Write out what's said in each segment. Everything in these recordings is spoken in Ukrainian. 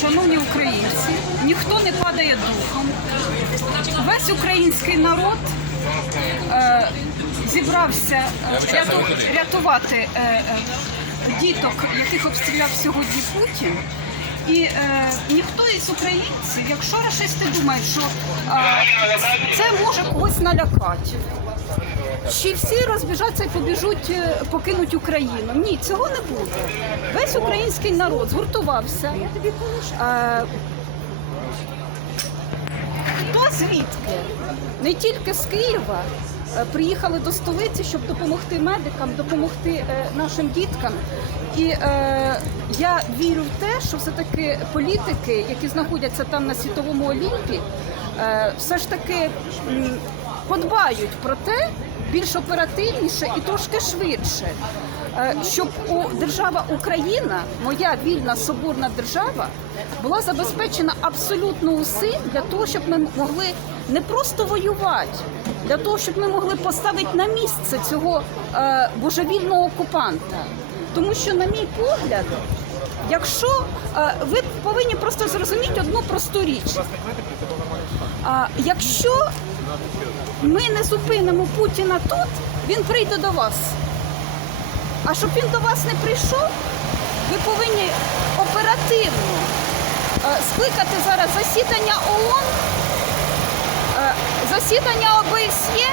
Шановні українці, ніхто не падає духом. Весь український народ е, зібрався е, ряту- рятувати е, е, діток, яких обстріляв сьогодні Путін. І е, ніхто із українців, якщо расисти думають, що е, це може когось налякати. Чи всі розбіжаться і побіжуть, е, покинуть Україну? Ні, цього не буде. Весь український народ згуртувався. Хто звідки? Не тільки з Києва е, приїхали до столиці, щоб допомогти медикам, допомогти е, нашим діткам. І е, я вірю в те, що все-таки політики, які знаходяться там на світовому олімпі, е, все ж таки подбають про те більш оперативніше і трошки швидше. е, Щоб у держава Україна, моя вільна соборна держава, була забезпечена абсолютно усім для того, щоб ми могли не просто воювати, для того, щоб ми могли поставити на місце цього е, божевільного окупанта. Тому що, на мій погляд, якщо е, ви повинні просто зрозуміти одну просту річ, якщо ми не зупинимо Путіна тут, він прийде до вас. А щоб він до вас не прийшов, ви повинні оперативно е, скликати зараз засідання ООН, е, засідання ОБСЄ.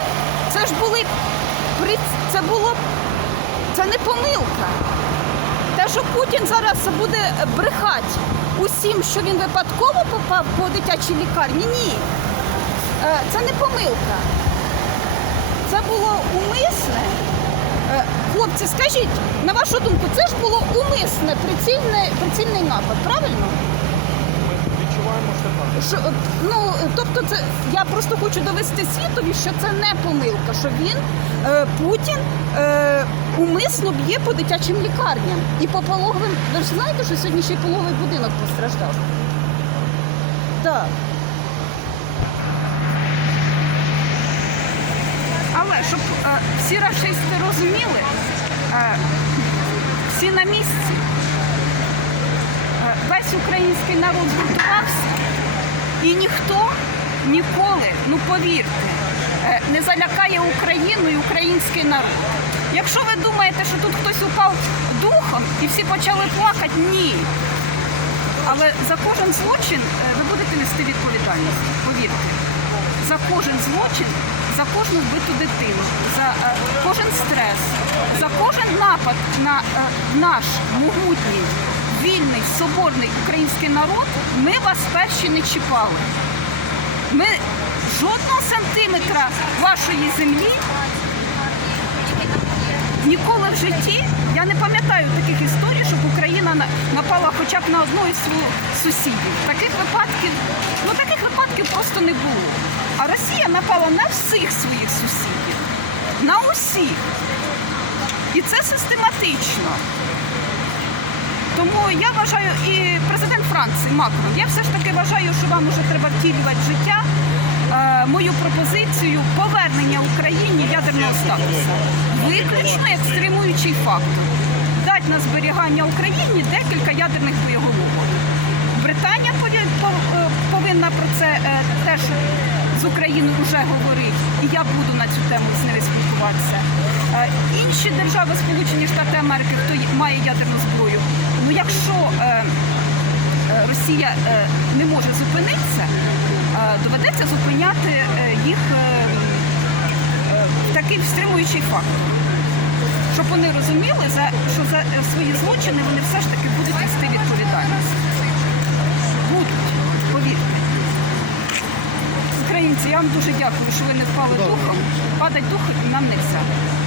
Це ж були це було це не помилка. Те, що Путін зараз буде брехати усім, що він випадково попав по дитячій лікарні, ні. Е, Це не помилка. Це було умисне. Е, Хлопці, скажіть, на вашу думку, це ж було умисне прицільне, прицільний напад, правильно? Ми Відчуваємо, що так. Що, ну, тобто, це я просто хочу довести світові, що це не помилка, що він, е, Путін, е, умисно б'є по дитячим лікарням і по пологовим. Ви ж знаєте, що сьогодні ще й пологовий будинок постраждав? Так. Але щоб е, всі расисти розуміли, е, всі на місці. Е, Весь український народ згуртувався, і ніхто ніколи, ну повірте, не залякає Україну і український народ. Якщо ви думаєте, що тут хтось упав духом і всі почали плакати, ні. Але за кожен злочин ви будете нести відповідальність, повірте. За кожен злочин, за кожну вбиту дитину, за е, кожен стрес, за кожен напад на е, наш могутній, вільний, соборний український народ, ми вас перші не чіпали. Ми жодного сантиметра вашої землі Ніколи в житті я не пам'ятаю таких історій, щоб Україна напала хоча б на одну із сусідів. Таких випадків, ну таких випадків просто не було. А Росія напала на всіх своїх сусідів, на усіх. І це систематично. Тому я вважаю, і президент Франції Макрон, я все ж таки вважаю, що вам вже треба втілювати життя е, мою пропозицію повернення Україні ядерного статусу. Виключно як стримуючий фактор. Дати на зберігання Україні декілька ядерних боєголовок. Британія е, повинна про це е, теж з Україною вже говорити, і я буду на цю тему з нею спілкуватися. Е, Інші держави, Сполучені Штати Америки, хто має ядерну зброю, ну якщо Росія не може зупинитися, доведеться зупиняти їх такий стримуючий фактор. Щоб вони розуміли, що за е, свої злочини вони все ж таки будуть нести відповідальність. Будуть, повірте. Українці, я вам дуже дякую, що ви не впали духом. Падать духом нам не можна.